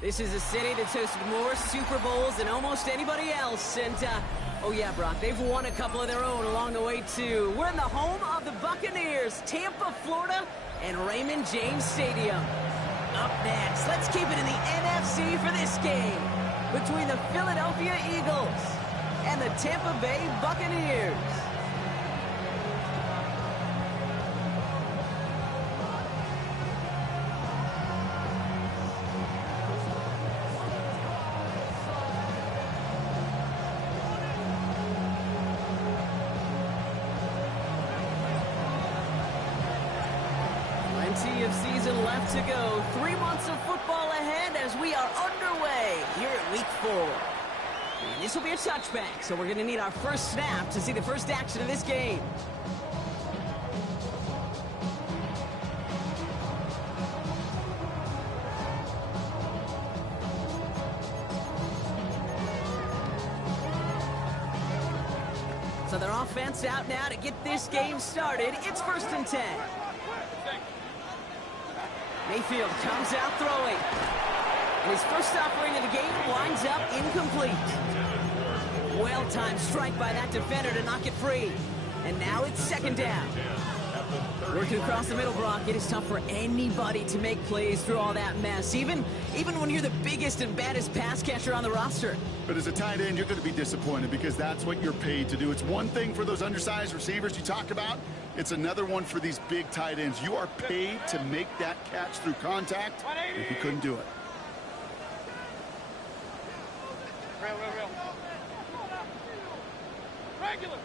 This is a city that's hosted more Super Bowls than almost anybody else. And, oh yeah, Brock, they've won a couple of their own along the way, too. We're in the home of the Buccaneers, Tampa, Florida, and Raymond James Stadium. Up next, let's keep it in the NFC for this game between the Philadelphia Eagles and the Tampa Bay Buccaneers. Plenty of season left to go. 3 months of football ahead as we are underway here at Week 4. And this will be a touchback, so we're going to need our first snap to see the first action of this game. So their offense out now to get this game started. It's 1st and 10. Mayfield comes out throwing. And his first offering of the game winds up incomplete. Well-timed strike by that defender to knock it free. And now it's 2nd down. Working across the middle, Brock, it is tough for anybody to make plays through all that mess, even when you're the biggest and baddest pass catcher on the roster. But as a tight end, you're going to be disappointed because that's what you're paid to do. It's one thing for those undersized receivers you talk about. It's another one for these big tight ends. You are paid to make that catch through contact, if you couldn't do it. Real. Regular.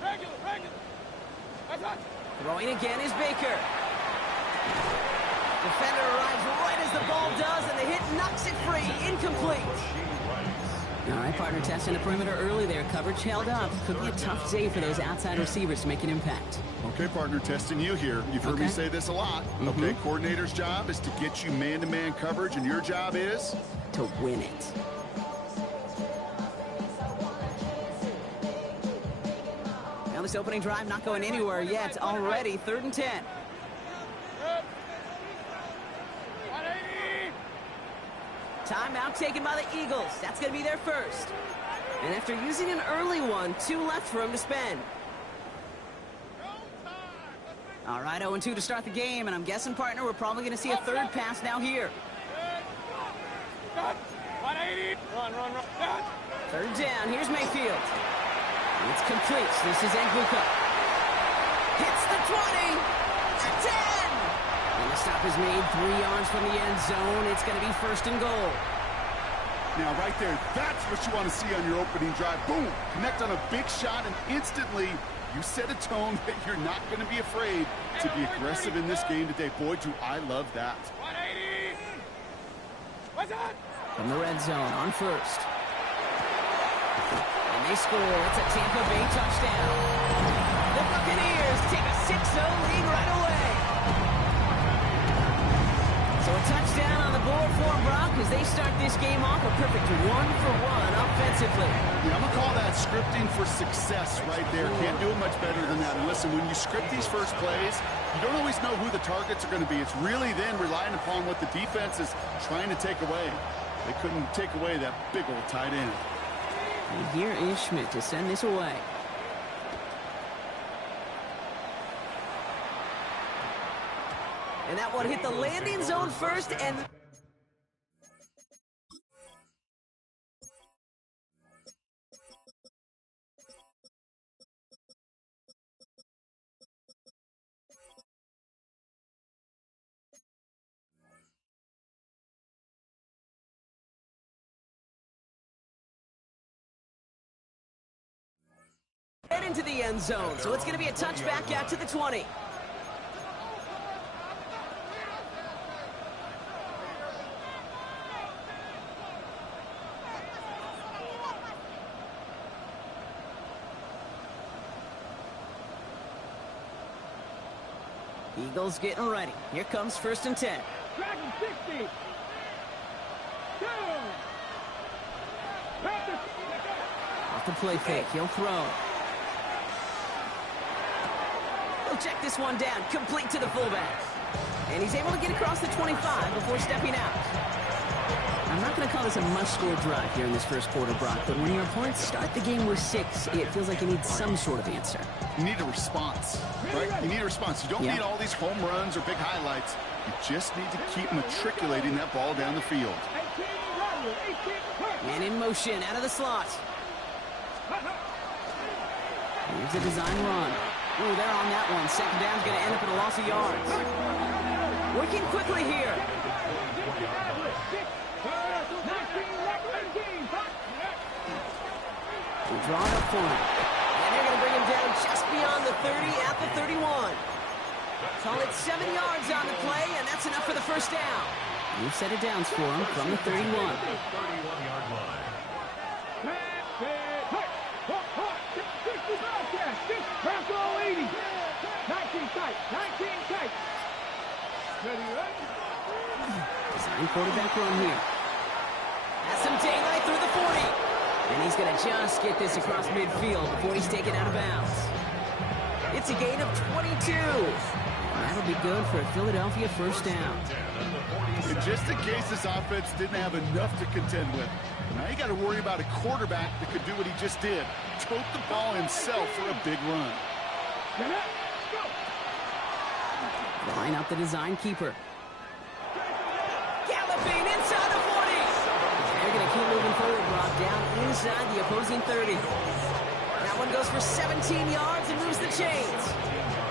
That's hot. Throwing again is Baker. Defender arrives right as the ball does, and the hit knocks it free. Incomplete. All right, partner, testing the perimeter early there. Coverage held up. Could be a tough day for those outside receivers to make an impact. Okay, partner, testing you here. You've heard me say this a lot. Okay, coordinator's job is to get you man-to-man coverage, and your job is? To win it. Now this opening drive not going anywhere yet. Already 3rd and 10. 180. Timeout taken by the Eagles. That's going to be their first. And after using an early one, 2 left for him to spend. All right, 0-2 to start the game, and I'm guessing, partner, we're probably going to see a 3rd pass now here. 180. Run. 3rd down. Here's Mayfield. It's complete. This is Nguka. Hits the 20. The 10. And the stop is made 3 yards from the end zone. It's going to be 1st and goal. Now, right there, that's what you want to see on your opening drive. Boom! Connect on a big shot, and instantly you set a tone that you're not going to be afraid to be aggressive in this game today. Boy, do I love that. 180. What's that? From the red zone on 1st. And they score. It's a Tampa Bay touchdown. The Buccaneers take a 6-0 lead right away. So a touchdown on the board for Brock as they start this game off a perfect 1-for-1 offensively. Yeah, I'm going to call that scripting for success right there. Can't do it much better than that. And listen, when you script these first plays, you don't always know who the targets are going to be. It's really then relying upon what the defense is trying to take away. They couldn't take away that big old tight end. And here is Schmidt to send this away. And that one hit the landing zone first, and head into the end zone. So it's going to be a touchback out to the 20. Eagles getting ready. Here comes 1st and 10. Dragon 60. 2. Off the play fake. He'll throw. He'll check this one down. Complete to the fullback. And he's able to get across the 25 before stepping out. I'm not going to call this a must-score drive here in this first quarter, Brock, but when your opponents start the game with 6, it feels like you need some sort of answer. You need a response, right? You need a response. You don't need all these home runs or big highlights. You just need to keep matriculating that ball down the field. And in motion, out of the slot. Here's a design run. Ooh, they're on that one. Second down's going to end up in a loss of yards. Working quickly here. We'll draw it up for him. And they're going to bring him down just beyond the 30 at the 31. Call it 7 yards on the play, and that's enough for the first down. We've set it downs for him from the 31. 31-yard line. 80. 19 tight. 19 tight. Design quarterback run here. Has some daylight through the 40. And he's going to just get this across midfield before he's taken out of bounds. It's a gain of 22. And that'll be good for a Philadelphia first down. And just in case this offense didn't have enough to contend with, now you got to worry about a quarterback that could do what he just did. Tote the ball himself for a big run. Line up the design keeper. Galloping inside the 40. They're going to keep moving forward, Brock, down inside the opposing 30. That one goes for 17 yards and moves the chains.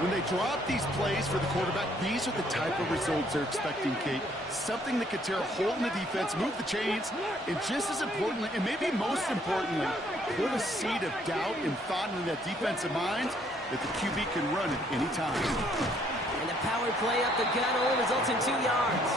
When they draw up these plays for the quarterback, these are the type of results they're expecting, Kate. Something that could tear a hole in the defense, move the chains, and just as importantly, and maybe most importantly, put a seed of doubt and thought into that defensive mind that the QB can run at any time. And the power play up the gut only results in 2 yards.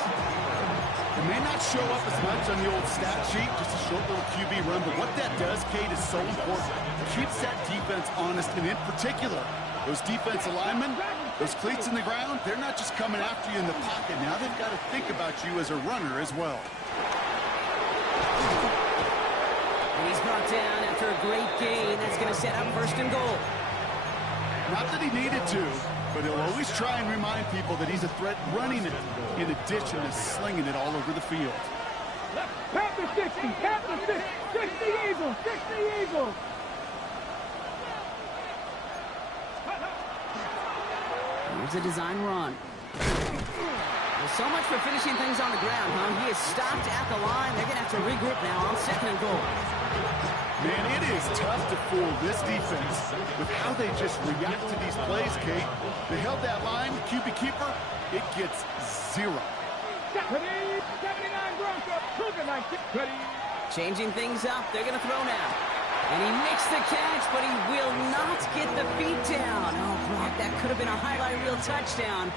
It may not show up as much on the old stat sheet, just a short little QB run, but what that does, Kate, is so important. It keeps that defense honest, and in particular, those defensive linemen, those cleats in the ground, they're not just coming after you in the pocket. Now they've got to think about you as a runner as well. And he's brought down after a great gain. That's going to set up first and goal. Not that he needed to, but he'll always try and remind people that he's a threat running it in addition to slinging it all over the field. Panther 60, Panther 60, 60 Eagles, 60 Eagles. Here's a design run. Well, so much for finishing things on the ground, huh? He is stopped at the line. They're going to have to regroup now on second and goal. Man, it is tough to fool this defense with how they just react to these plays, Kate. They held that line, QB keeper, it gets 0. 79 Broncos, Cougar 19. Changing things up. They're going to throw now. And he makes the catch, but he will not get the feet down. Oh, Brock, that could have been a highlight reel touchdown.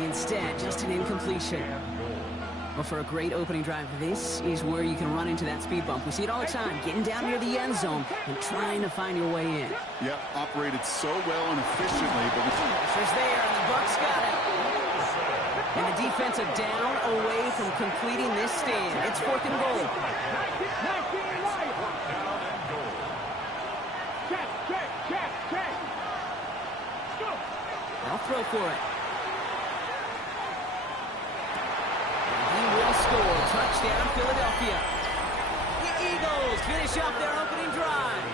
Instead, just an incompletion. Well, for a great opening drive, this is where you can run into that speed bump. We see it all the time, getting down near the end zone and trying to find your way in. Yep, operated so well and efficiently, but Pressure's there, and the Bucs got it. And the defensive down away from completing this stand. It's fourth and goal. 19 Lions. Check. Go. They'll throw for it. He will score. Touchdown, Philadelphia. The Eagles finish off their opening drive.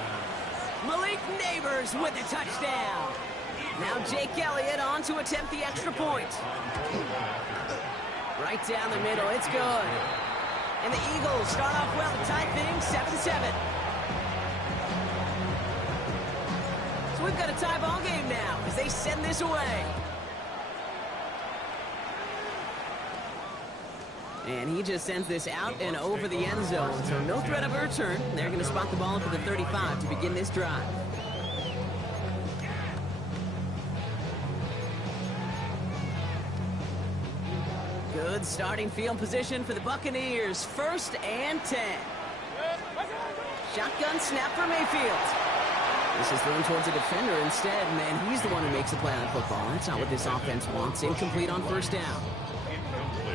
Malik Neighbors with the touchdown. Now Jake Elliott on to attempt the extra point. Right down the middle. It's good. And the Eagles start off well to tie things 7-7. So we've got a tie ball game now as they send this away. And he just sends this out and over the end zone. So no threat of a return. They're going to spot the ball for the 35 to begin this drive. Good starting field position for the Buccaneers. 1st and 10. Shotgun snap for Mayfield. This is thrown towards a defender instead, and he's the one who makes the play on the football. That's not what this offense wants. Incomplete on first down.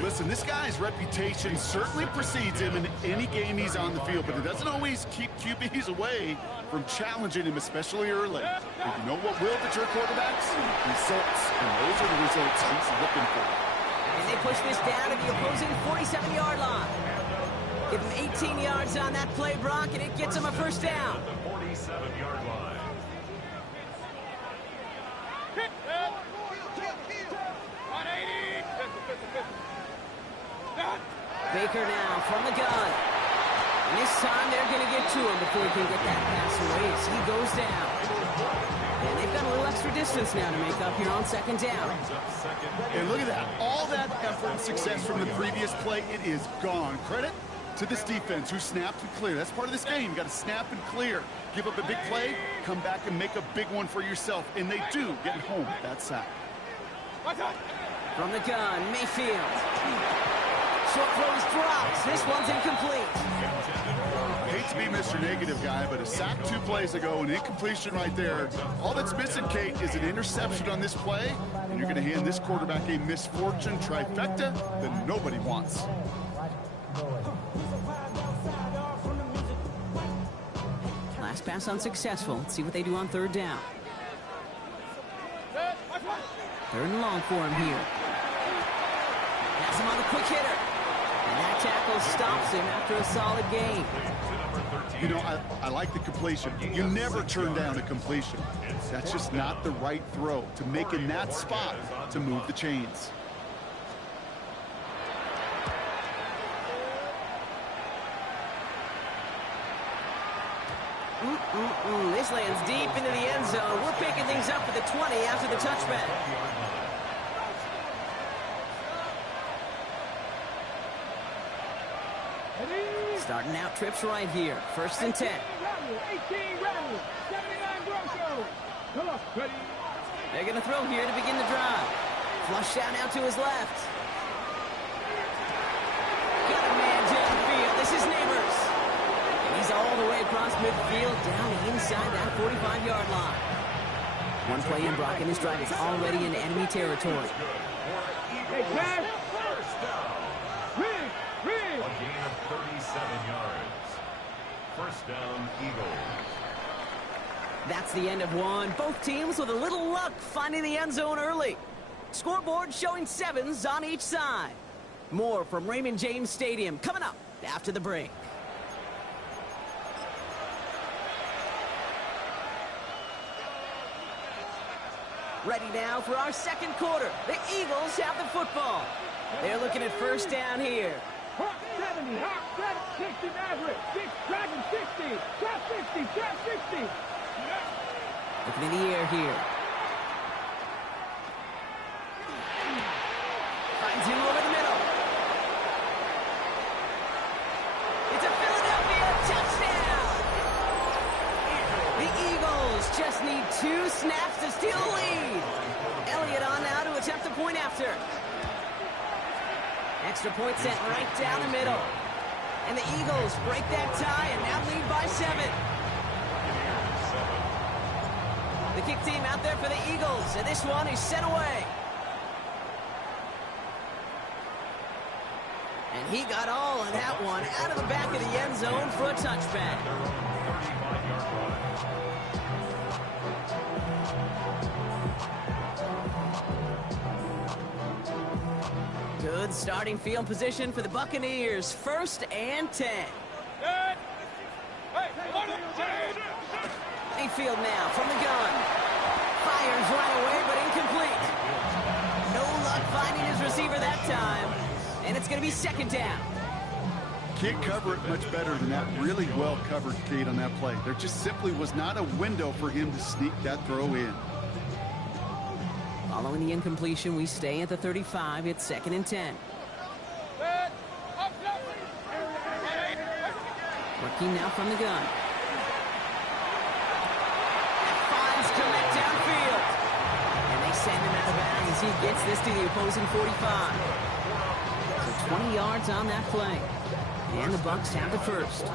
listen, this guy's reputation certainly precedes him in any game he's on the field, but it doesn't always keep QBs away from challenging him, especially early. But you know what will deter quarterbacks? Results, and those are the results he's looking for. And they push this down to the opposing 47-yard line. Give him 18 yards on that play, Brock, and it gets him a first down. The 47-yard line. Baker now from the gun. And this time they're going to get to him before he can get that pass away as he goes down. And they've got a little extra distance now to make up here on second down. And look at that. All that effort and success from the previous play, it is gone. Credit to this defense who snapped and cleared. That's part of this game. You got to snap and clear. Give up a big play, come back and make a big one for yourself. And they do get home with that sack. From the gun, Mayfield. Short throws drops. This one's incomplete. I hate to be Mr. Negative guy, but a sack 2 plays ago, an incompletion right there. All that's missing, Kate, is an interception on this play, and you're going to hand this quarterback a misfortune trifecta that nobody wants. Last pass unsuccessful. Let's see what they do on third down. Third and long for him here. Has him on the quick hitter. And that tackle stops him after a solid gain. You know, I like the completion. You never turn down a completion. That's just not the right throw to make in that spot to move the chains. This lands deep into the end zone. We're picking things up at the 20 after the touchback. Starting out trips right here. First and 10. 18 Randall, 79 Broncos. Come on, ready. They're going to throw here to begin the drive. Flush out now to his left. Got a man downfield. This is Neighbors. And he's all the way across midfield down inside that 45-yard line. One play in, Brock, and this drive is already in enemy territory. Hey, pass. A gain of 37 yards. First down, Eagles. That's the end of one. Both teams with a little luck finding the end zone early. Scoreboard showing 7s on each side. More from Raymond James Stadium coming up after the break. Ready now for our second quarter. The Eagles have the football. They're looking at first down here. Hawk 70, Hawk 60, Maverick, 6, Dragon 60, Trap 60, Trap 60. Looking in the air here. Finds him over the middle. It's a Philadelphia touchdown! The Eagles just need 2 snaps to steal the lead. Elliott on now to attempt the point after. Extra point sent right down the middle. And the Eagles break that tie and now lead by 7. The kick team out there for the Eagles, and this one is sent away. And he got all of that one out of the back of the end zone for a touchback. Good starting field position for the Buccaneers. First and 10. Mayfield now from the gun. Fires right away, but incomplete. No luck finding his receiver that time. And it's going to be second down. Can't cover it much better than that. Really well covered, Kate, on that play. There just simply was not a window for him to sneak that throw in. Following the incompletion, we stay at the 35. It's second and 10. Working now from the gun. Finds Komet downfield. And they send him out of bounds as he gets this to the opposing 45. So 20 yards on that play. And the Bucs have the first.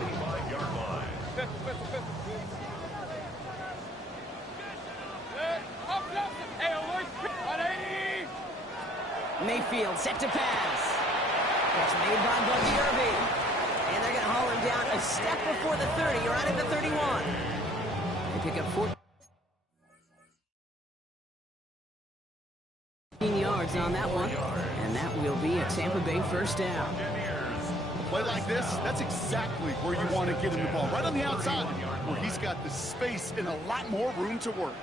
Mayfield set to pass. Catch made by Bucky Irving. And they're going to haul him down a step before the 30, right at the 31. They pick up 14 yards on that one. And that will be a Tampa Bay first down. play like this, that's exactly where you want to get him the ball, right on the outside, where he's got the space and a lot more room to work.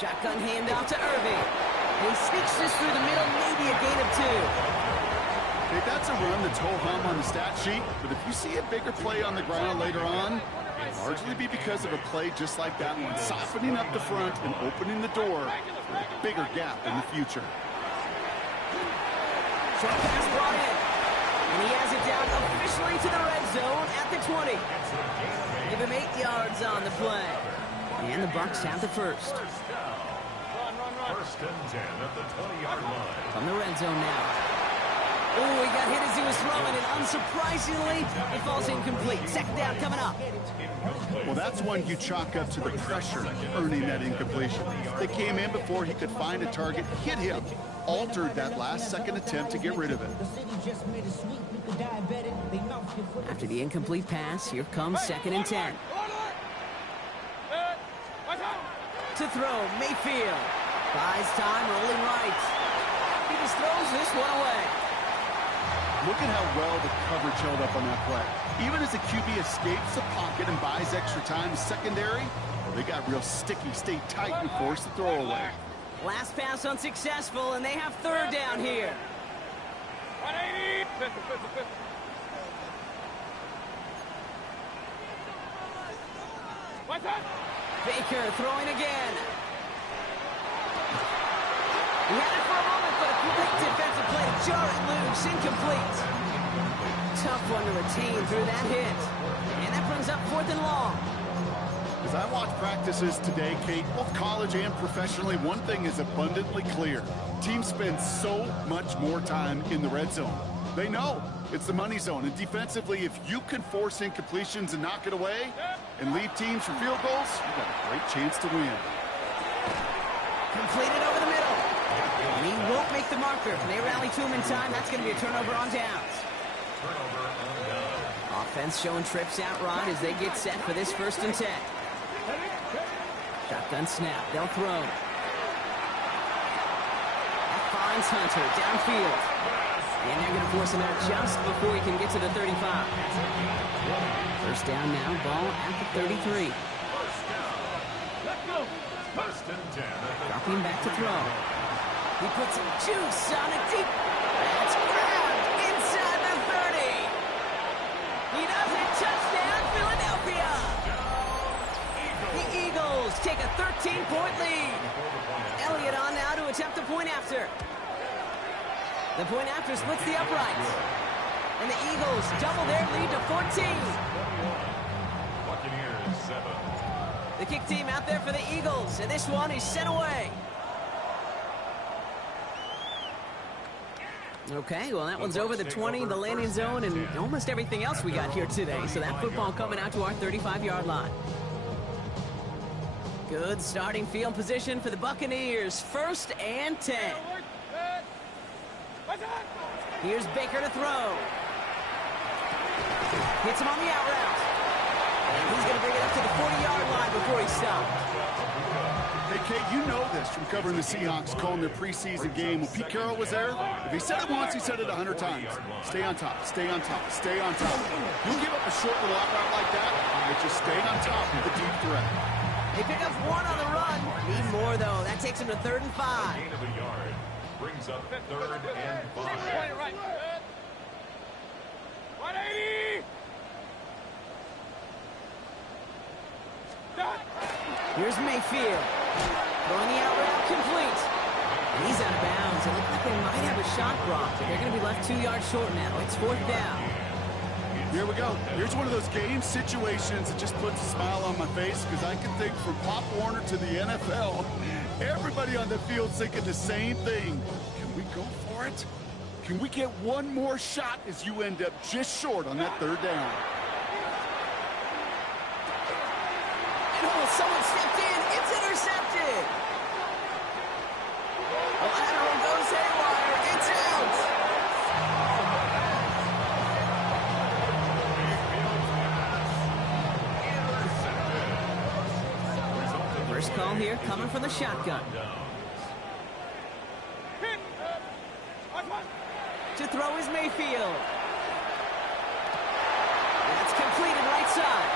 Shotgun handoff to Irving. He sneaks this through the middle, maybe a gain of 2. Okay, that's a run that's ho-hum on the stat sheet, but if you see a bigger play on the ground later on, it'll largely be because of a play just like that one, softening up the front and opening the door for a bigger gap in the future. Short pass brought in. And he has it down officially to the red zone at the 20. Give him 8 yards on the play. And the Bucs have the first. First and 10 at the 20-yard line. From the red zone now. Oh, he got hit as he was throwing, and unsurprisingly, it falls incomplete. Second down coming up. Well, that's one you chalk up to the pressure earning that incompletion. They came in before he could find a target, hit him, altered that last-second attempt to get rid of it. After the incomplete pass, here comes second and 10. To throw, Mayfield. Buys time, rolling right. He just throws this one away. Look at how well the coverage held up on that play. Even as the QB escapes the pocket and buys extra time, secondary, they got real sticky, stayed tight and forced the throw away. Last pass unsuccessful, and they have third down here. 180. Baker throwing again. He had it for a moment, but a great defensive play to jar it loose, incomplete. Tough one to retain through that hit. And that brings up 4th and long. As I watch practices today, Kate, both college and professionally, one thing is abundantly clear. Teams spend so much more time in the red zone. They know it's the money zone. And defensively, if you can force incompletions and knock it away and leave teams for field goals, you've got a great chance to win. Completed over the middle. And he won't make the marker. If they rally to him in time, that's going to be a turnover on downs. Offense showing trips out right as they get set for this 1st and 10. Shotgun snap. They'll throw. That finds Hunter downfield. And they're going to force him out just before he can get to the 35. First down now. Ball at the 33. First and 10 at the Dropping back to throw. He puts some juice on it deep. That's grabbed inside the 30. He does it. Touchdown, Philadelphia. The Eagles take a 13-point lead. Elliott on now to attempt a point after. The point after splits the uprights. And the Eagles double their lead to 14. Buccaneers 7. The kick team out there for the Eagles, and this one is sent away. Okay, well, that one's over the 20, the landing zone, and almost everything else we got here today. So that football coming out to our 35-yard line. Good starting field position for the Buccaneers. 1st and 10. Here's Baker to throw. Hits him on the out route. And he's going to bring it up to the 40-yard line before he stopped. Hey, Kate, you know this from covering the Seahawks, calling their preseason game. When Pete Carroll was there, if he said it once, he said it 100 times. Stay on top, stay on top, stay on top. You give up a short little out route like that, but just stay on top of the deep threat. They pick up 1 on the run. Need more, though. That takes him to 3rd and 5. Gain of a yard brings up 3rd and 5. 180. Here's Mayfield. Throwing the out route complete. And he's out of bounds. It looks like they might have a shot block, but they're going to be left 2 yards short now. It's 4th down. Here we go. Here's one of those game situations that just puts a smile on my face because I can think from Pop Warner to the NFL, everybody on the field thinking the same thing. Can we go for it? Can we get one more shot as you end up just short on that 3rd down? Oh, someone stepped in. It's intercepted. The lateral goes haywire. It's out. First call here coming from the shotgun. To throw is Mayfield. That's completed right side.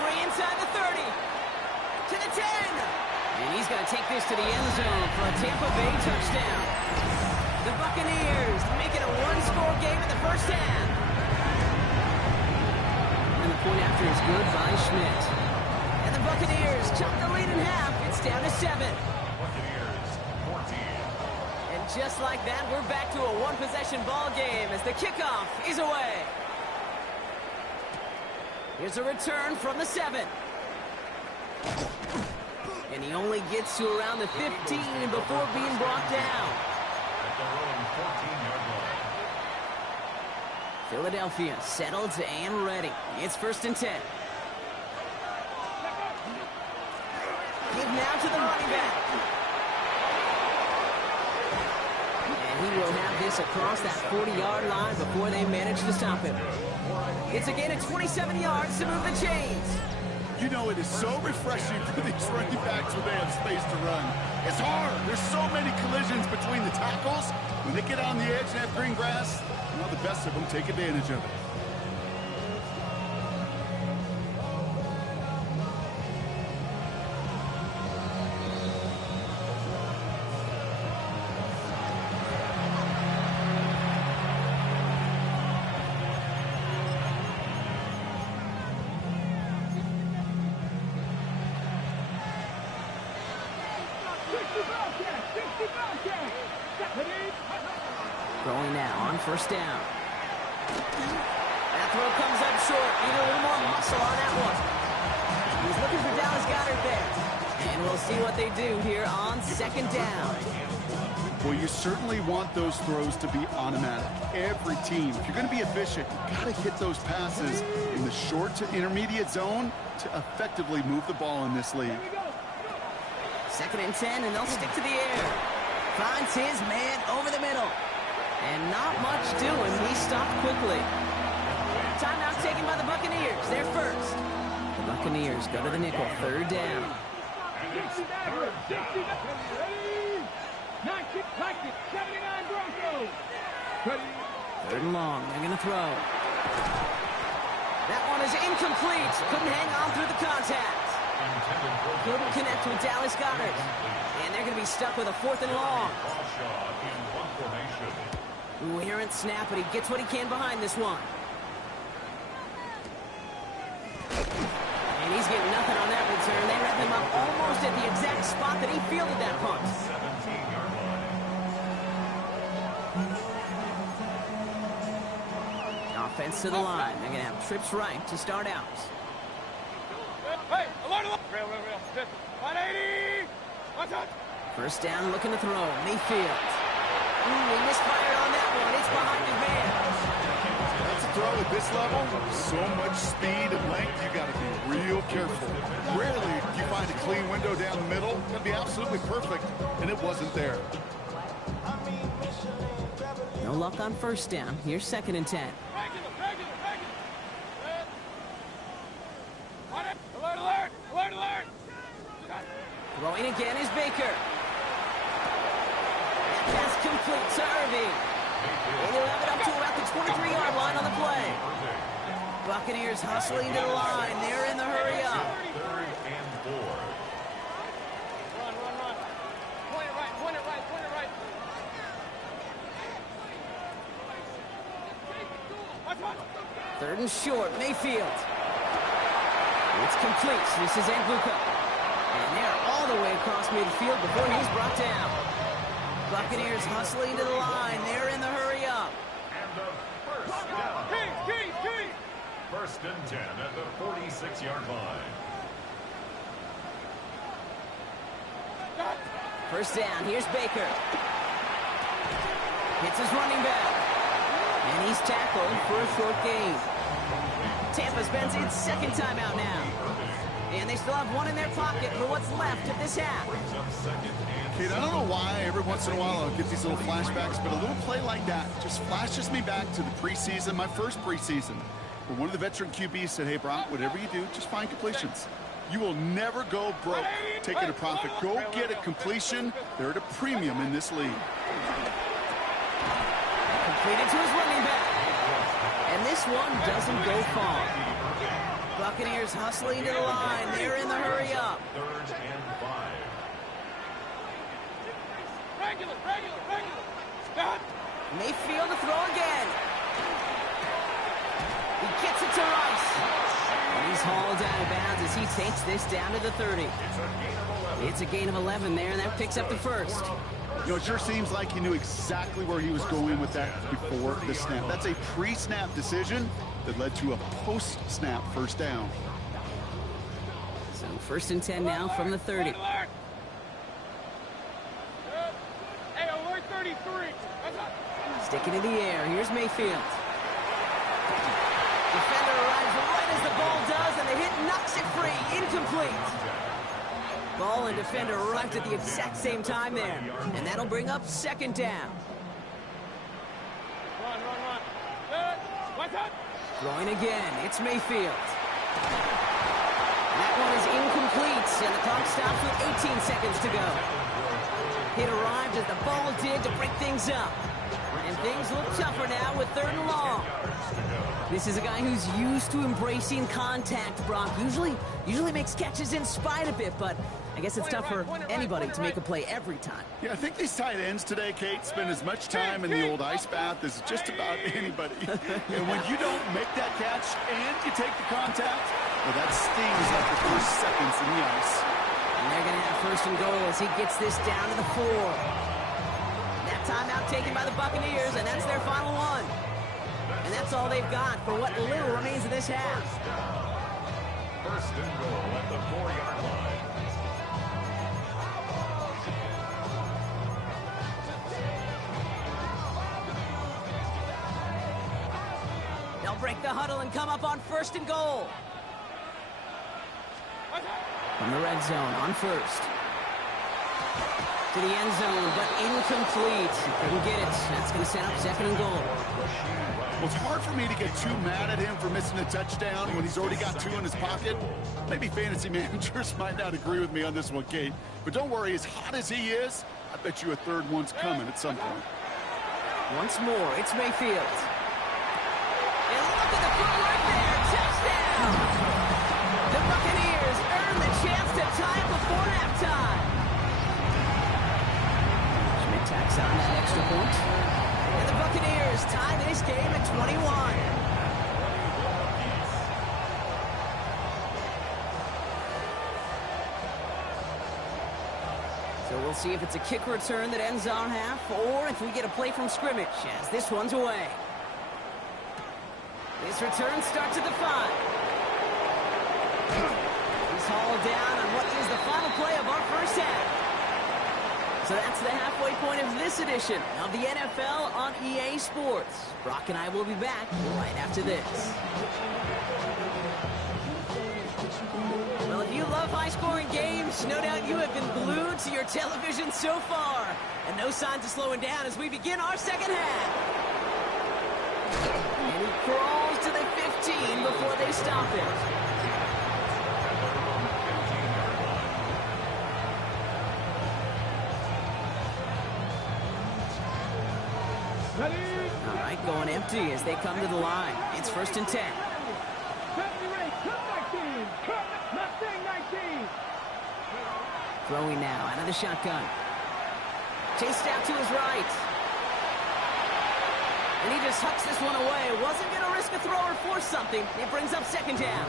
Free inside the 30. To the 10. And he's going to take this to the end zone for a Tampa Bay touchdown. The Buccaneers make it a one-score game in the first half. And the point after is good by Schmidt. And the Buccaneers cut the lead in half. It's down to 7. Buccaneers 14. And just like that, we're back to a one-possession ball game as the kickoff is away. Here's a return from the 7. And he only gets to around the 15 before being brought down. At their own 14-yard line. Philadelphia settled and ready. It's 1st and 10. Give now to the running back. And he will have this across that 40-yard line before they manage to stop him. It's a gain of 27 yards to move the chains. You know, it is so refreshing for these running backs when they have space to run. It's hard. There's so many collisions between the tackles. When they get on the edge and have green grass, you know, the best of them take advantage of it. Throwing now on 1st down. That throw comes up short. Need a little more muscle on that one. He's looking for Dallas Goedert there. And we'll see what they do here on 2nd down. Well, you certainly want those throws to be automatic. Every team, if you're going to be efficient, you've got to hit those passes in the short to intermediate zone to effectively move the ball in this league. 2nd and 10, and they'll stick to the air. Finds his man over the middle. And not much doing. He stopped quickly. Timeout taken by the Buccaneers. They're first. The Buccaneers go to the nickel. 3rd down. 3rd and long. They're going to throw. That one is incomplete. Couldn't hang on through the contact. Couldn't connect with Dallas Goedert. And they're going to be stuck with a 4th and long. Ooh, errant snap, but he gets what he can behind this one. And he's getting nothing on that return. They wrap him up almost at the exact spot that he fielded that punt. 17-yard line. Offense to the line. They're going to have trips right to start out. Hey, alert! Real. 180! Watch out! 1st down, looking to throw. Mayfield. Ooh, he misfired on that one. It's behind his man. That's a throw at this level. So much speed and length, you got to be real careful. Rarely do you find a clean window down the middle. It's going to be absolutely perfect, and it wasn't there. No luck on 1st down. Here's 2nd and 10. Alert! Throwing again is Baker. That pass complete to Irving. And he'll have it up to about the 23-yard line on the play. Buccaneers hustling to the line. They're in the hurry up. 3rd and 4. Run. Point it right. Watch. 3rd and short. Mayfield. It's complete. This is Anguka. And they're all the way across midfield before he's brought down. Buccaneers hustling to the line. They're in the hurry up. And the 1st down. Key! 1st and 10 at the 46-yard line. 1st down. Here's Baker. Hits his running back. And he's tackled for a short gain. Tampa spends its 2nd timeout now. And they still have one in their pocket for what's left of this half. Kid, I don't know why every once in a while I'll get these little flashbacks, but a little play like that just flashes me back to the preseason, my first preseason, where one of the veteran QBs said, hey, Brock, whatever you do, just find completions. You will never go broke taking a profit. Go get a completion. They're at a premium in this league. Completed to his running back. And this one doesn't go far. Buccaneers hustling to the line. They're in the hurry up. 3rd and 5. Regular. Stop. Mayfield to throw again. He gets it to Rice. And he's hauled out of bounds as he takes this down to the 30. It's a gain of 11 there, and that picks up the first. You know, it sure seems like he knew exactly where he was going with that before the snap. That's a pre-snap decision that led to a post-snap first down. So 1st and 10 now from the 30. Hey, alert 33. Sticking in the air. Here's Mayfield. Defender arrives right as the ball does, and the hit knocks it free. Incomplete. Ball and defender arrived at the exact same time there. And that'll bring up 2nd down. Run. Good. What's up? Throwing again. It's Mayfield. That one is incomplete, and the clock stops with 18 seconds to go. Hit arrived as the ball did to break things up. And things look tougher now with 3rd and long. This is a guy who's used to embracing contact, Brock. Usually makes catches in spite of it, but I guess it's tough for anybody to make a play every time. Yeah, I think these tight ends today, Kate, spend as much time in the old ice bath as just about anybody. And when you don't make that catch and you take the contact, well, that stings like the first seconds in the ice. And they're going to have 1st and goal as he gets this down to the 4. That timeout taken by the Buccaneers, and that's their final one. And that's all they've got for what little remains of this half. 1st and goal at the 4-yard line. They'll break the huddle and come up on 1st and goal. From the red zone on 1st. To the end zone, but incomplete. Couldn't get it. That's going to set up 2nd and goal. Well, it's hard for me to get too mad at him for missing a touchdown when he's already got 2 in his pocket. Maybe fantasy managers might not agree with me on this one, Kate. But don't worry, as hot as he is, I bet you a 3rd one's coming at some point. Once more, it's Mayfield. And look at the footwork there. Touchdown! The Buccaneers earn the chance to tie it before halftime. Schmidt tacks on that extra point. And the Buccaneers tie this game at 21. So we'll see if it's a kick return that ends our half, or if we get a play from scrimmage, as this one's away. This return starts at the 5. He's hauled down on what is the final play of our first half. So that's the halfway point of this edition of the NFL on EA Sports. Brock and I will be back right after this. Well, if you love high-scoring games, no doubt you have been glued to your television so far. And no signs of slowing down as we begin our 2nd half. And he crawls to the 15 before they stop it. All right, going empty as they come to the line. It's 1st and 10. Throwing now out of the shotgun. Chased out to his right. And he just hucks this one away. Wasn't going to risk a throw or force something. It brings up 2nd down.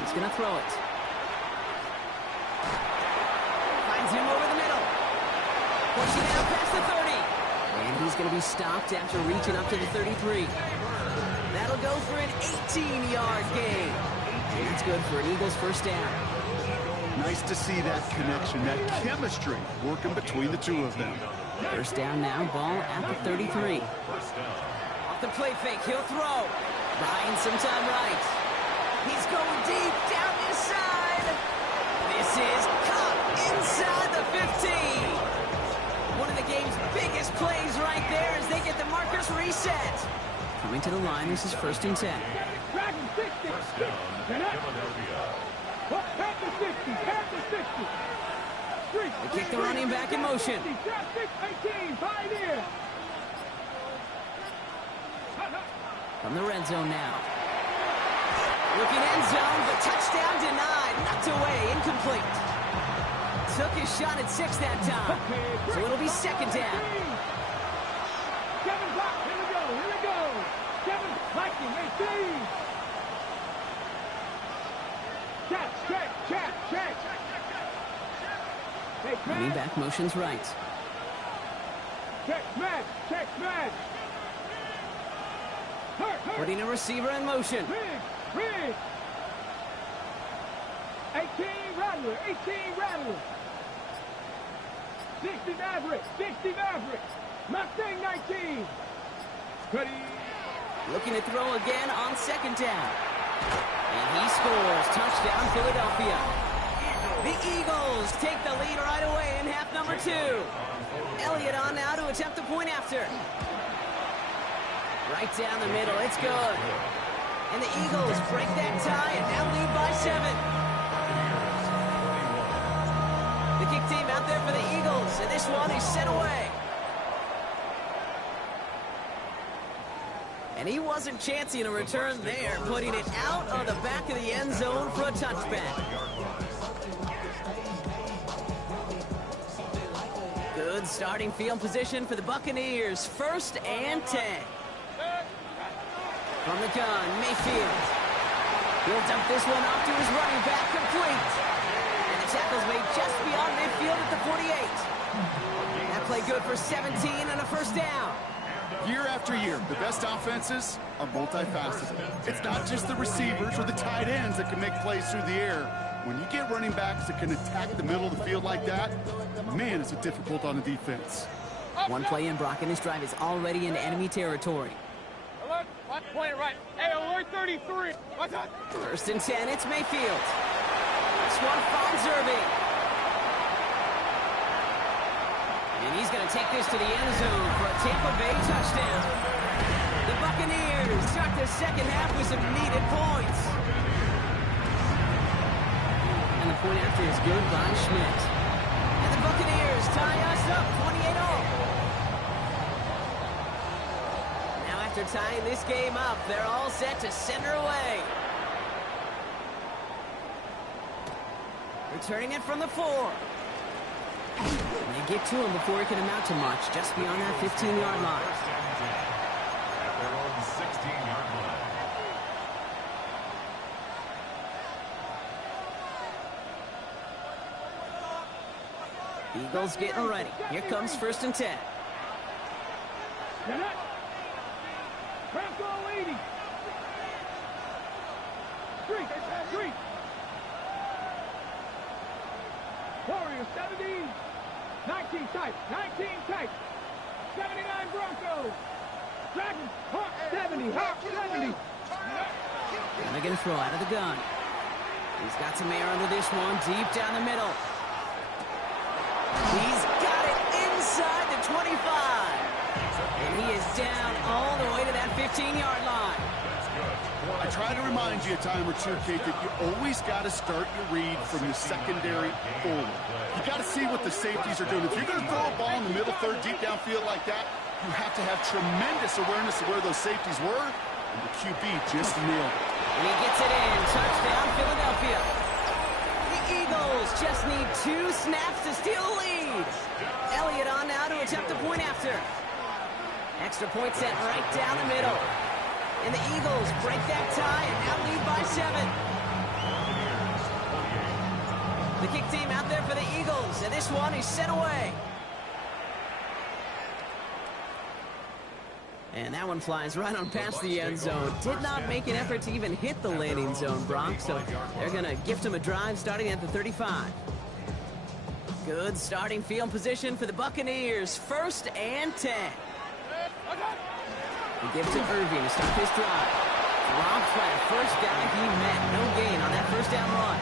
He's going to throw it. Finds him over the middle. Pushing out past the 30. And he's going to be stopped after reaching up to the 33. That'll go for an 18-yard gain. And that's good for an Eagles 1st down. Nice to see that connection, that chemistry working between the 2 of them. 1st down now, ball at the 33. Off the play fake, he'll throw. Buying some time right. He's going deep down this side. This is caught inside the 15. One of the game's biggest plays right there as they get the markers reset. Coming to the line, this is 1st and 10. First down, Philadelphia. They kick the running back in motion. 18, Pioneer. From the red zone now. Looking end zone, but touchdown denied. Knocked away, incomplete. Took his shot at 6 that time. So it'll be second down. Kevin Block, here we go. Kevin Viking, 18. Check. Running back motions right. Check smash. Putting a receiver in motion. Riggs. 18 Rattler. 60 Maverick. Mustang 19. Ready. Looking to throw again on second down. And he scores. Touchdown, Philadelphia. The Eagles take the lead right away in half number 2. Elliott on now to attempt the point after. Right down the middle. It's good. And the Eagles break that tie and now lead by 7. The kick team out there for the Eagles, and this one is sent away. And he wasn't chancing a return there, putting it out of the back of the end zone for a touchback. Good starting field position for the Buccaneers. 1st and 10. From the gun, Mayfield. He'll dump this one off to his running back, complete. And the tackle's made just beyond midfield at the 48. That play good for 17 and a first down. Year after year, the best offenses are multifaceted. It's not just the receivers or the tight ends that can make plays through the air. When you get running backs that can attack the middle of the field like that, man, is it difficult on the defense. One play in, Brock, and his drive is already in enemy territory. Alert, play it right. Hey, alert 33. What's up? 1st and 10, it's Mayfield. This one finds Irving. And he's going to take this to the end zone for a Tampa Bay touchdown. The Buccaneers start the second half with some needed points. And the point after is good by Schmidt. And the Buccaneers tie us up 28-all. Now after tying this game up, they're all set to send her away. Returning it from the 4. And they get to him before he can amount to much, just beyond that 15-yard line. At their own 16-yard line. Eagles getting ready. Here comes 1st and 10. Bronco 80. Street. Warriors 70. 19 tight. 79 Broncos. Dragons, Hawk 70. Flanagan throw out of the gun. He's got some air under this one, deep down the middle. He's got it inside the 25. And he is down all the way to that 15-yard line. I try to remind you a time or two, Kate, that you always got to start your read from the secondary forward. You got to see what the safeties are doing. If you're going to throw a ball in the middle third, deep downfield like that, you have to have tremendous awareness of where those safeties were, and the QB just nailed it. And he gets it in. Touchdown, Philadelphia. The Eagles just need 2 snaps to steal the lead. Elliott on now to attempt the point after. Extra point set right down the middle. And the Eagles break that tie and now lead by 7. The kick team out there for the Eagles, and this one is sent away. And that one flies right on past the end zone. Did not make an effort to even hit the landing zone, Brock, so they're going to gift him a drive starting at the 35. Good starting field position for the Buccaneers. 1st and 10. He gives to Irving to start his drive. Dropped by the first guy he met. No gain on that first down run.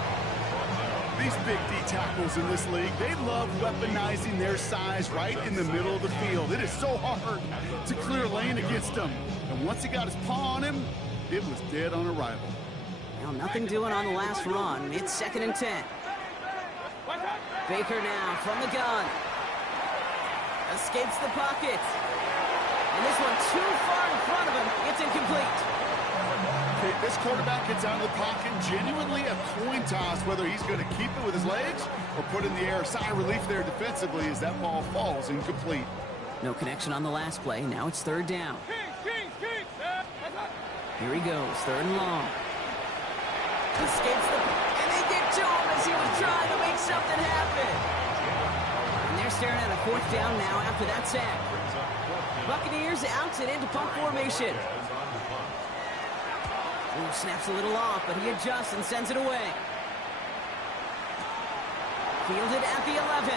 These big D tackles in this league, they love weaponizing their size right in the middle of the field. It is so hard to clear lane against them. And once he got his paw on him, it was dead on arrival. Well, nothing doing on the last run. It's 2nd and 10. Baker now from the gun. Escapes the pocket. And this one too far in front of him. It's incomplete. Okay, this quarterback gets out of the pocket. Genuinely a coin toss whether he's going to keep it with his legs or put in the air. Sigh of relief there defensively as that ball falls incomplete. No connection on the last play. Now it's third down. Here he goes. Third and long. Escapes the... And they get to him as he was trying to make something happen. And they're staring at a fourth down now after that sack. Buccaneers out and into punt formation. Ooh, snaps a little off, but he adjusts and sends it away. Fielded at the 11.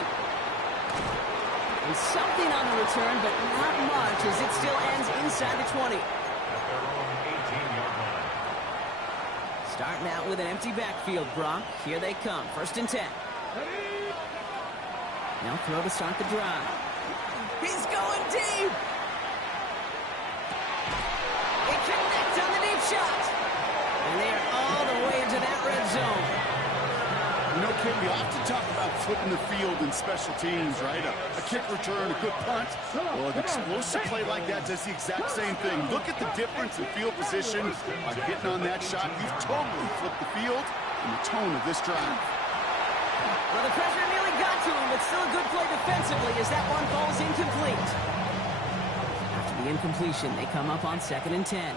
And something on the return, but not much as it still ends inside the 20. Starting out with an empty backfield, Brock. Here they come. First and 10. Now throw to start the drive. He's going deep. They connect on the deep shot. And they are all the way into that red zone. You know, Kim, we often talk about flipping the field in special teams, right? A kick return, a good punt. Well, an explosive play like that does the exact same thing. Look at the difference in field position by getting on that shot. You've totally flipped the field and the tone of this drive. Well, the pressure nearly got to him, but still a good play defensively as that one falls incomplete. After the incompletion, they come up on 2nd and 10.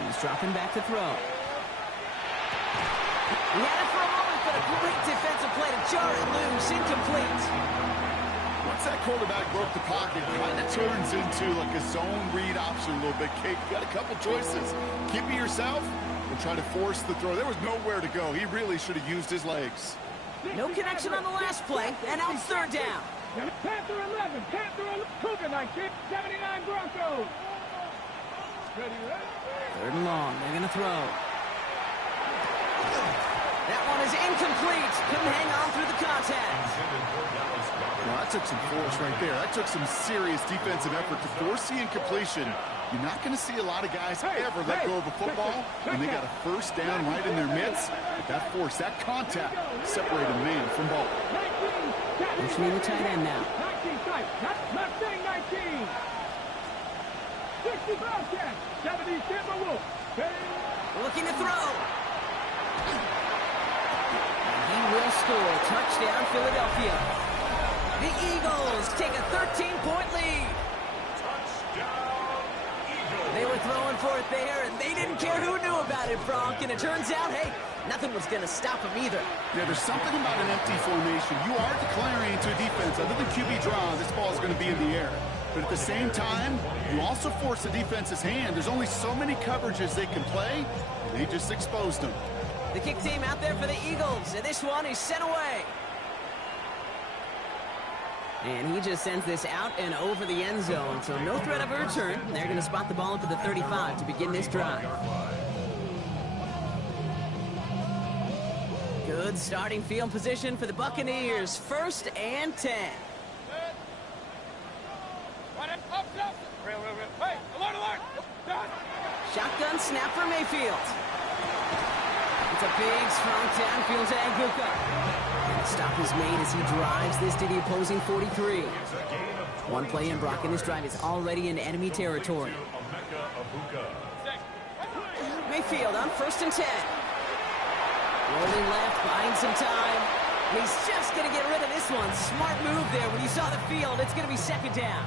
He's dropping back to throw. He had it for a moment, but a great defensive play to jar it loose. Incomplete. Once that quarterback broke the pocket, it kind of turns into like a zone read option a little bit. Kate, you got a couple choices. Keep it yourself or try to force the throw. There was nowhere to go. He really should have used his legs. No connection on the last play, and now it's third down. Panther 11, Panther 11, Cougar 19, 79 Broncos. Ready? Third and long, they're going to throw. That one is incomplete. Couldn't hang on through the contact. Well, that took some force right there. That took some serious defensive effort to force the incompletion. You're not going to see a lot of guys ever let go of a football when they got a first down right in their midst. But that force, that contact, separated man from ball. Motioning the tight end now. 19 tight, not saying 19. 60 Bobcats, 70 Timberwolves. Looking to throw. He will score. Touchdown, Philadelphia. The Eagles take a 13-point lead. They were throwing for it there, and they didn't care who knew about it, Bronk. And it turns out, hey, nothing was going to stop them either. Yeah, there's something about an empty formation. You are declaring to a defense, other than QB draw, this ball is going to be in the air. But at the same time, you also force the defense's hand. There's only so many coverages they can play, and they just exposed them. The kick team out there for the Eagles, and this one is sent away. And he just sends this out and over the end zone, so no threat of a return. They're going to spot the ball up at the 35 to begin this drive. Good starting field position for the Buccaneers. 1st and 10. Shotgun snap for Mayfield. It's a big, strong downfield to Aguka. And the stop is made as he drives this to the opposing 43. One play in, Brock, and this drive is already in enemy territory. Mayfield on 1st and 10. Rolling left, buying some time. And he's just going to get rid of this one. Smart move there. When you saw the field, it's going to be 2nd down.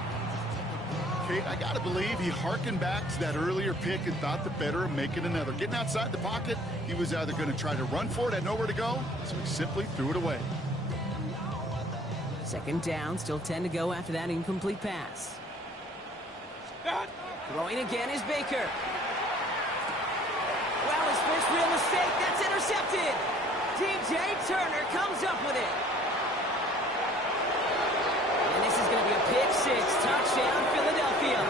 Okay, I got to believe he hearkened back to that earlier pick and thought the better of making another. Getting outside the pocket, he was either going to try to run for it, had nowhere to go, so he simply threw it away. 2nd down, still 10 to go after that incomplete pass. Throwing again is Baker. Well, his first real mistake, that's intercepted. DJ Turner comes up with it. And this is going to be a pick 6, touchdown Philadelphia.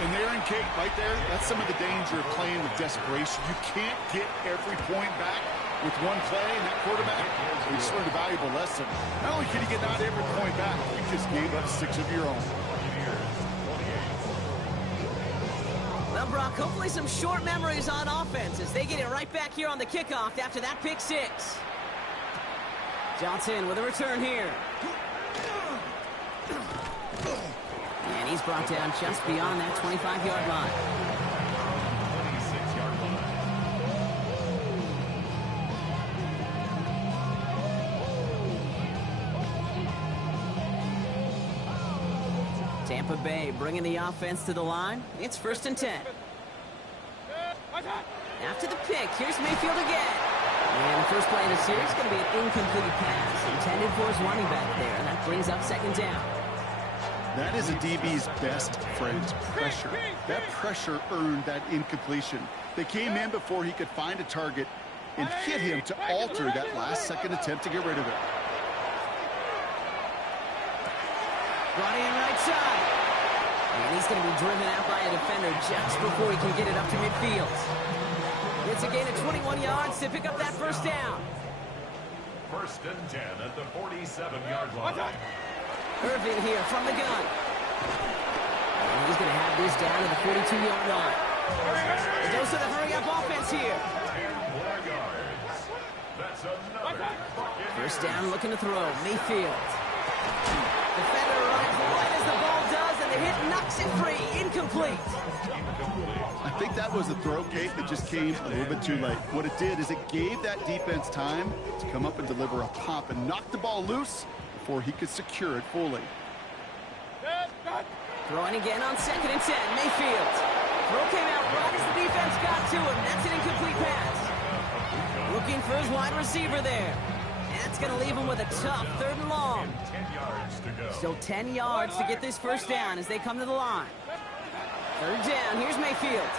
And there in Kate, right there, that's some of the danger of playing with desperation. You can't get every point back with one play, and that quarterback, he just learned a valuable lesson. Not only can you get not every point back, you just gave up 6 of your own. The Brock, hopefully some short memories on offense as they get it right back here on the kickoff after that pick six. Johnson with a return here. And he's brought down just beyond that 25-yard line. 26-yard line. Tampa Bay bringing the offense to the line. It's 1st and 10. After the pick, here's Mayfield again. And the first play of the series is going to be an incomplete pass intended for his running back there. And that brings up 2nd down. That is a DB's best friend, pressure. That pressure earned that incompletion. They came in before he could find a target and hit him to alter that last-second attempt to get rid of it. Brought in right side. And he's going to be driven out by a defender just before he can get it up to midfield. It's a gain of 21 yards to pick up that first down. 1st and 10 at the 47-yard line. Irving here from the gun. And he's going to have this down to the 42-yard line. A dose of the hurry-up offense here. 10 more yards. That's another bucket. First down, looking to throw. Mayfield. Defender runs right as the ball does, and the hit knocks it free. Incomplete. I think that was a throw, Kate, that just came a little bit too late. What it did is it gave that defense time to come up and deliver a pop and knock the ball loose before he could secure it fully. Throwing again on 2nd and 10. Mayfield. Throw came out right as the defense got to him. That's an incomplete pass. Looking for his wide receiver there. That's going to leave him with a tough 3rd and long. 10 yards to go. Still 10 yards to get this first down as they come to the line. 3rd down. Here's Mayfield.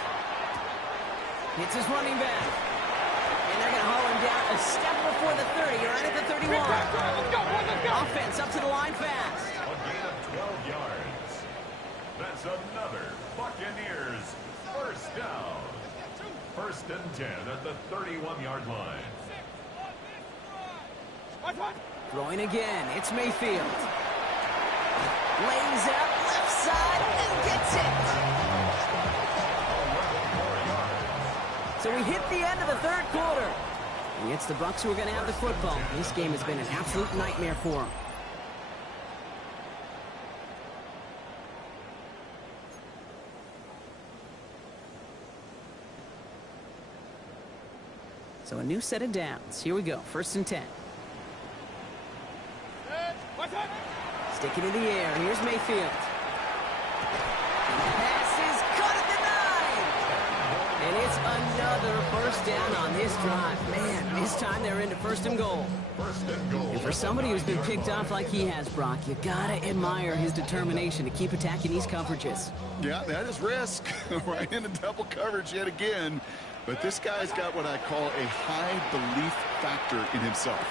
Hits his running back. And they're going to haul him down a step before the 30. Right at the 31. Offense up to the line fast. A gain of 12 yards. That's another Buccaneers first down. 1st and 10 at the 31-yard line. Throwing again. It's Mayfield. Lays out left side and gets it. So we hit the end of the 3rd quarter. And it's the Bucs who are going to have the football. This game has been an absolute nightmare for them. So a new set of downs. Here we go. 1st and 10. Stick it in the air. Here's Mayfield. Pass is caught at the 9. And it's another first down on this drive. Man, this time they're into 1st and goal. 1st and goal. And for somebody who's been picked off like he has, Brock, you gotta admire his determination to keep attacking these coverages. Yeah, that is risk. Right into double coverage yet again. But this guy's got what I call a high belief factor in himself.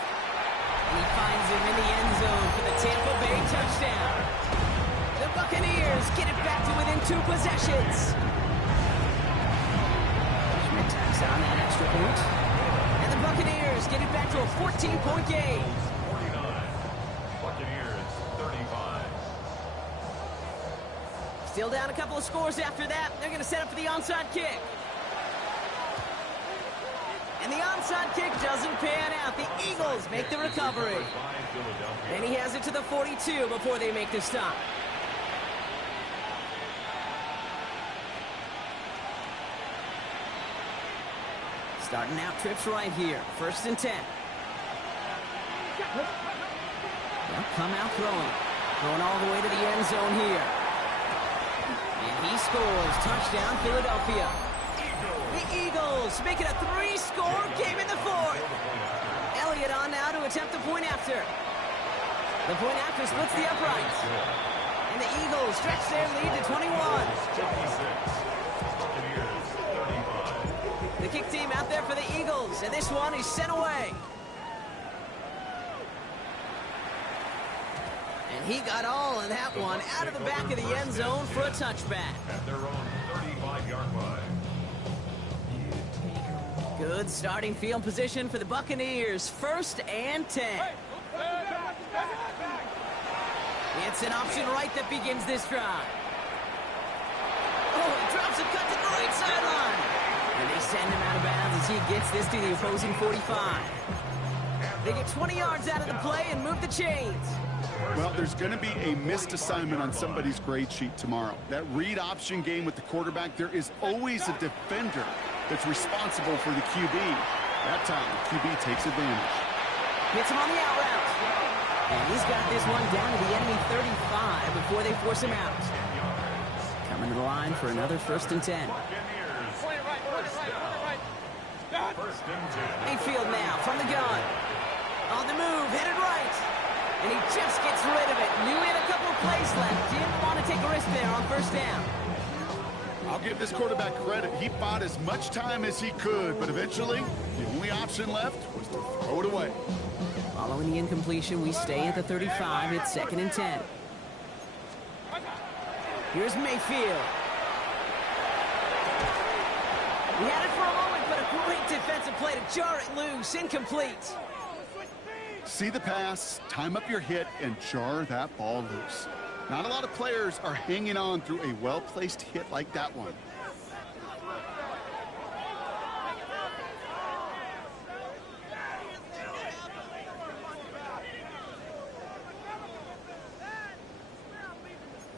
And he finds him in the end zone for the Tampa Bay touchdown. The Buccaneers get it back to within 2 possessions. Schmidt tacks on that extra point. And the Buccaneers get it back to a 14-point game. 49. Buccaneers 35. Still down a couple of scores after that. They're going to set up for the onside kick. And the onside kick doesn't pan out. The Eagles make the recovery. And he has it to the 42 before they make the stop. Starting out trips right here. 1st and 10. They'll come out throwing. Going all the way to the end zone here. And he scores. Touchdown, Philadelphia. The Eagles make it a 3-score game in the 4th. Elliott on now to attempt the point after. The point after splits the uprights. And the Eagles stretch their lead to 21. 56. Buccaneers 35. The kick team out there for the Eagles. And this one is sent away. And he got all of that one out of the back of the end zone for a touchback. At their own 35-yard line. Good starting field position for the Buccaneers. 1st and 10. It's an option right that begins this drive. Oh, drops a cut to the right sideline. And they send him out of bounds as he gets this to the opposing 45. They get 20 yards out of the play and move the chains. Well, there's going to be a missed assignment on somebody's grade sheet tomorrow. That read option game with the quarterback, there is always a defender that's responsible for the QB. That time, the QB takes advantage. Hits him on the out route. And he's got this one down to the enemy 35 before they force him out. Coming to the line for another 1st and 10. Mayfield now from the gun. On the move, headed right. And he just gets rid of it. Knew he had a couple of plays left. Didn't want to take a risk there on 1st down. I'll give this quarterback credit. He bought as much time as he could, but eventually, the only option left was to throw it away. Following the incompletion, we stay at the 35. It's 2nd and 10. Here's Mayfield. He had it for a moment, but a great defensive play to jar it loose. Incomplete. See the pass, time up your hit, and jar that ball loose. Not a lot of players are hanging on through a well-placed hit like that one.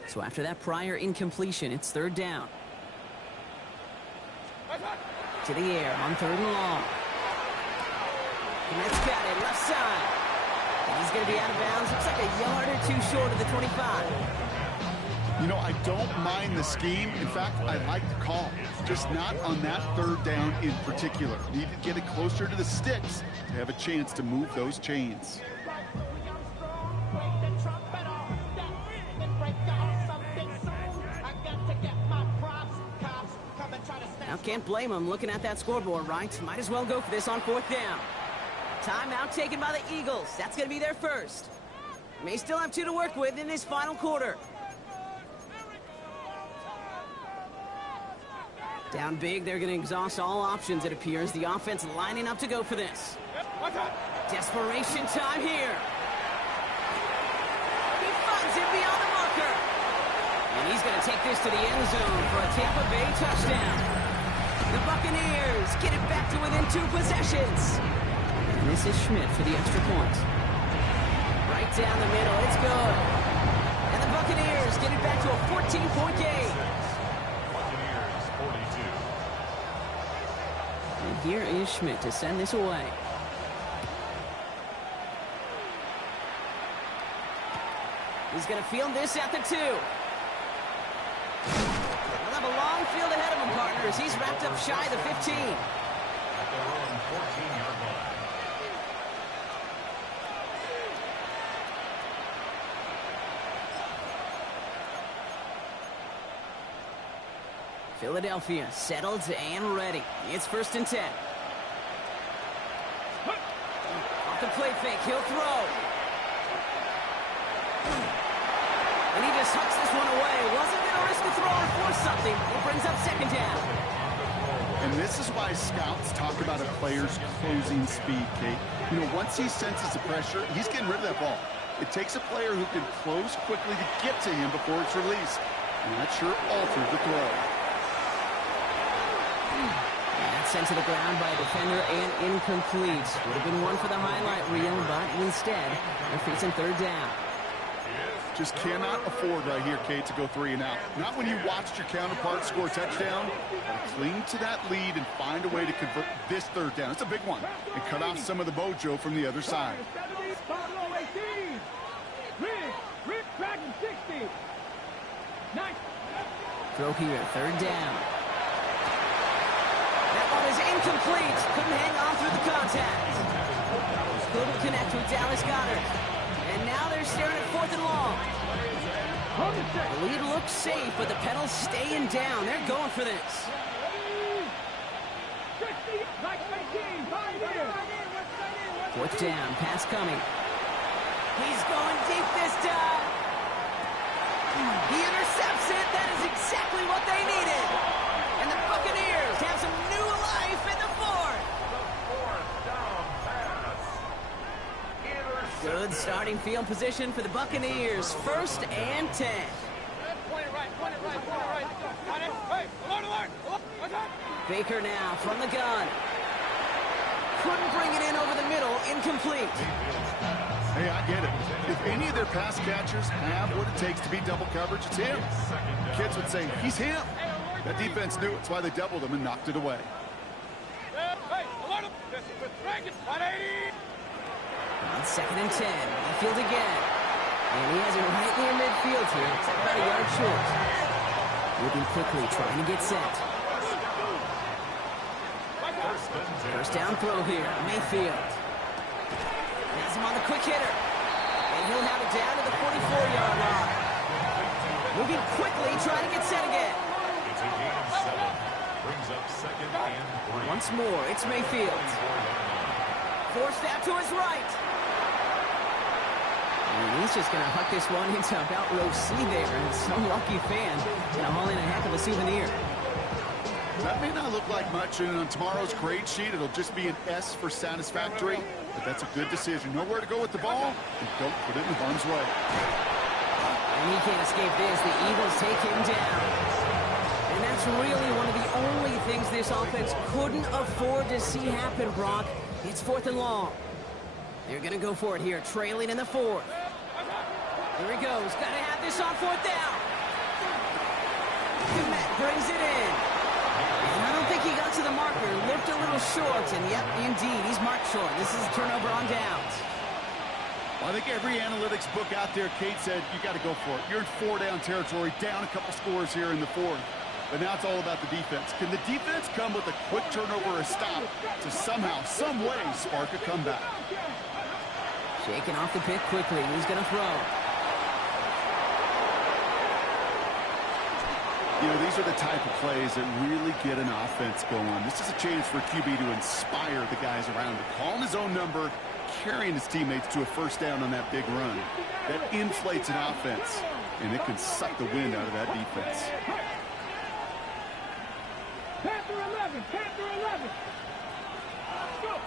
So after that prior incompletion, it's 3rd down. To the air on 3rd and long. And that's got it, left side. And he's going to be out of bounds. Looks like a yard or 2 short of the 25. You know, I don't mind the scheme. In fact, I like the call. Just not on that 3rd down in particular. Need to get it closer to the sticks to have a chance to move those chains. Now, can't blame him looking at that scoreboard, right? Might as well go for this on 4th down. Timeout taken by the Eagles. That's going to be their first. May still have 2 to work with in this final quarter. Down big, they're going to exhaust all options, it appears. The offense lining up to go for this. Desperation time here. He finds him beyond the marker. And he's going to take this to the end zone for a Tampa Bay touchdown. The Buccaneers get it back to within 2 possessions. And this is Schmidt for the extra point. Right down the middle, it's good. And the Buccaneers get it back to a 14-point game. Buccaneers 42. And here is Schmidt to send this away. He's going to field this at the 2. He'll have a long field ahead of him, partners. He's wrapped up shy of the 15. At their own 14-yard line. Philadelphia settled and ready. It's 1st and 10. Off the play fake, he'll throw. And he just hucks this one away. Wasn't going to risk a throw or force something. It brings up 2nd down. And this is why scouts talk about a player's closing speed, Kate. You know, once he senses the pressure, he's getting rid of that ball. It takes a player who can close quickly to get to him before it's released. And that sure altered the throw. And that's sent to the ground by a defender and incomplete. Would have been one for the highlight reel, but instead, they're facing 3rd down. Just cannot afford right here, Kate, to go 3 and out. Not when you watched your counterpart score a touchdown. Cling to that lead and find a way to convert this 3rd down. It's a big one. And cut off some of the mojo from the other side. Throw here, 3rd down. That one is incomplete. Couldn't hang on through the contact. Couldn't connect with Dallas Goedert. And now they're staring at 4th and long. The lead looks safe, but the pedals staying down. They're going for this. 4th down, pass coming. He's going deep this time. He intercepts it. That is exactly what they needed. And the Buccaneers have some new life in the 4th. Good starting field position for the Buccaneers. 1st and 10. Point it right. Got it. Hey, Baker now from the gun. Couldn't bring it in over the middle. Incomplete. Hey, I get it. If any of their pass catchers have what it takes to beat double coverage, it's him. Kids would say, he's him. That defense knew it. That's why they doubled him and knocked it away. On 2nd and 10. Mayfield again. And he has it right near midfield here. It's about a yard short. Moving quickly, trying to get set. First down throw here. Mayfield. Has him on the quick hitter. And he'll have it down to the 44-yard line. Moving quickly, trying to get set again. It's a gain of 7. Brings up 2nd and 3. Once more, it's Mayfield. Forced out to his right. And he's just going to huck this one into about row C there. And some lucky fan going to haul in a heck of a souvenir. That may not look like much, and on tomorrow's grade sheet, it'll just be an S for satisfactory, but that's a good decision. Know where to go with the ball, and don't put it in harm's way. And he can't escape this. The Eagles take him down. And that's really one of the only things this offense couldn't afford to see happen, Brock. It's 4th and long. They're going to go for it here, trailing in the 4th. Here he goes. Got to have this on 4th down. Kmet brings it in. And I don't think he got to the marker. Lipped a little short, and yep, indeed, he's marked short. This is a turnover on downs. Well, I think every analytics book out there, Kate said, you got to go for it. You're in 4-down territory, down a couple scores here in the 4th. But now it's all about the defense. Can the defense come with a quick turnover or a stop to somehow, some way, spark a comeback? Shaking off the pick quickly. He's going to throw. You know, these are the type of plays that really get an offense going. This is a chance for QB to inspire the guys around him. Calling his own number, carrying his teammates to a first down on that big run. That inflates an offense, and it can suck the wind out of that defense. Panther 11, Panther 11. Go.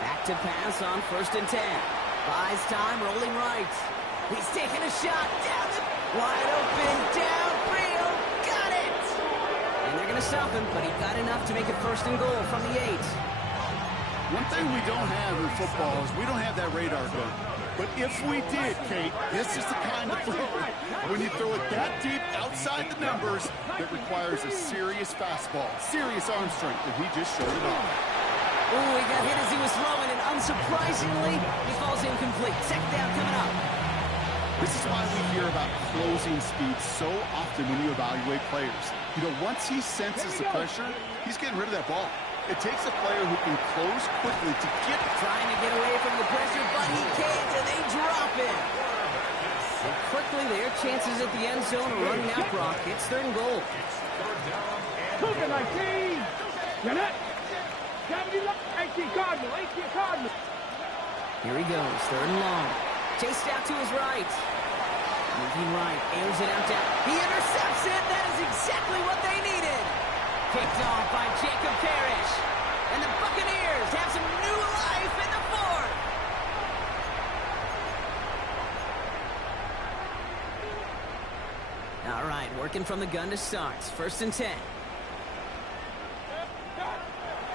Back to pass on 1st and 10. Buys time, rolling right. He's taking a shot down the wide open, downfield, got it! And they're going to stop him, but he got enough to make it 1st and goal from the 8. One thing we don't have in football is we don't have that radar gun. But if we did, Kate, this is the kind of throw when you throw it that deep outside the numbers that requires a serious fastball, serious arm strength, and he just showed it off. Oh, he got hit as he was throwing, and unsurprisingly, he falls incomplete. 2nd down coming up. This is why we hear about closing speed so often when you evaluate players. You know, once he senses the pressure, he's getting rid of that ball. It takes a player who can close quickly to get it. Trying to get away from the pressure, but he can't, and they drop it. And quickly, their chances at the end zone are running out, Brock. It's 3rd and goal. Puka 19. Gannett. 70, 18 Cardinal, 18 Cardinal. Here he goes, 3rd and long. Chased out to his right. Moving right, airs it out down. He intercepts it. That is exactly what they needed. Kicked off by Jacob Parrish. And the Buccaneers have some new life in the 4th. All right, working from the gun to start. 1st and 10.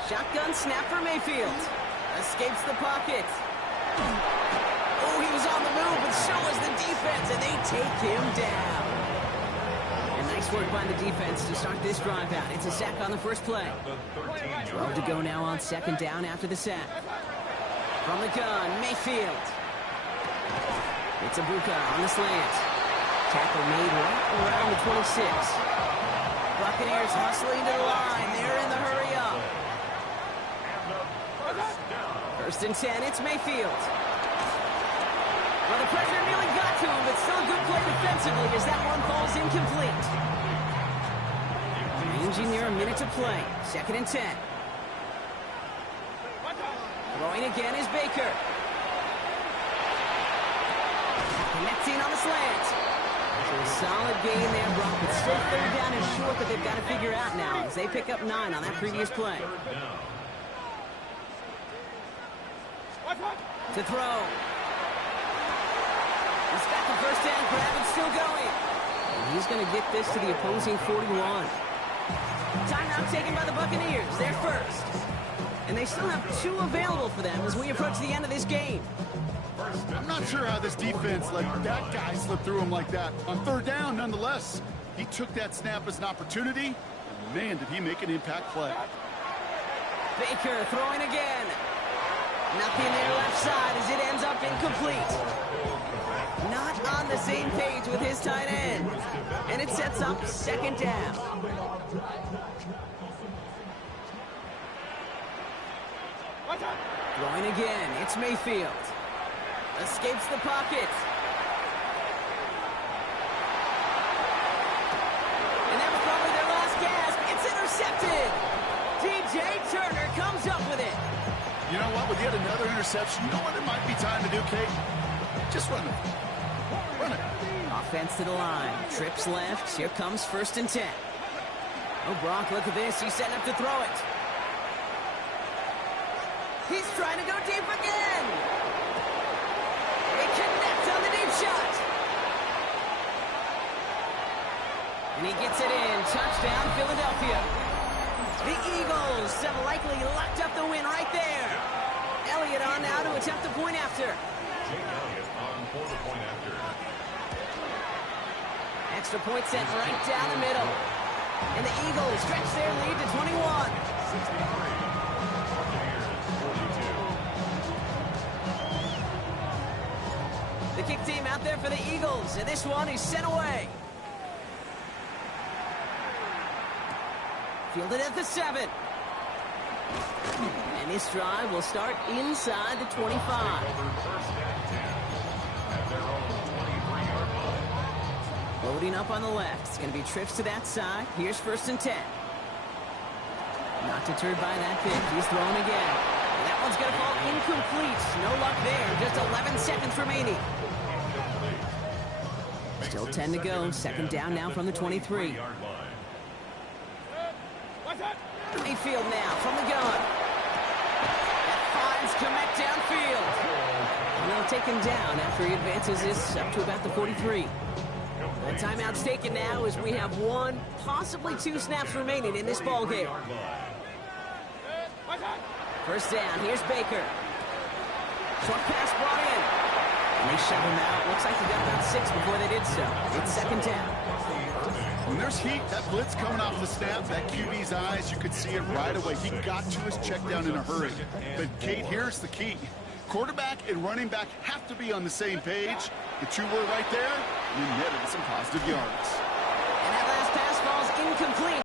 Shotgun snap for Mayfield. Escapes the pocket. Oh, he was on the move, but so was the defense, and they take him down. And nice work by the defense to start this drive out. It's a sack on the first play. 12 to go now on 2nd down after the sack. From the gun, Mayfield. It's Ibuka on the slant. Tackle made right around the 26. Buccaneers hustling to the line. They're in the hurry up. 1st and 10, it's Mayfield. Well, the pressure nearly got to him, but still a good play defensively as that one falls incomplete. Ranging near a minute to play. 2nd and 10. Throwing again is Baker. Connecting on the slant. So a solid gain there, Brock. It's still 3rd down and short that they've got to figure out now as they pick up 9 on that previous play. To throw. He's got the 1st down grab and still going. And he's going to get this to the opposing 41. Timeout taken by the Buccaneers. They're first. And they still have 2 available for them as we approach the end of this game. I'm not sure how this defense let that guy slip through him like that. On 3rd down, nonetheless, he took that snap as an opportunity. And man, did he make an impact play. Baker throwing again. Nothing there left side as it ends up incomplete. Not on the same page with his tight end. And it sets up 2nd down. Throwing again. It's Mayfield. Escapes the pocket. And that was probably their last gasp. It's intercepted. DJ Turner comes up with it. You know what? With yet another interception, you know what it might be time to do, Kate? Just run it. Run it. Offense to the line. Trips left. Here comes 1st and 10. Oh, Brock, look at this. He's setting up to throw it. He's trying to go deep again. They connect on the deep shot. And he gets it in. Touchdown, Philadelphia. The Eagles have likely locked up the win right there. Elliott on now to attempt the point after. Jake Elliott on for the point after. Extra point sent right down the middle. And the Eagles stretch their lead to 21. 63. Buccaneers 42. The kick team out there for the Eagles, and this one is sent away. Fielded at the 7. And this drive will start inside the 25. Over 1st and 10 at their own 23-yard line. Loading up on the left. It's going to be trips to that side. Here's 1st and 10. Not deterred by that pick. He's throwing again. And that one's going to fall incomplete. No luck there. Just 11 seconds remaining. Still 10 to go. 2nd down now from the 23. Mayfield now from the gun. That finds Kmet downfield. And they'll take him down after he advances this up to about the 43. The timeout's taken now as we have 1, possibly 2 snaps remaining in this ball game. 1st down. Here's Baker. Short pass brought in. And they shut him out. Looks like they got about 6 before they did so. It's 2nd down. When there's heat, that blitz coming off the snap, that QB's eyes, you could see it right away. He got to his check down in a hurry. But, Kate, here's the key. Quarterback and running back have to be on the same page. The 2 were right there, and he netted some positive yards. And that last pass falls incomplete.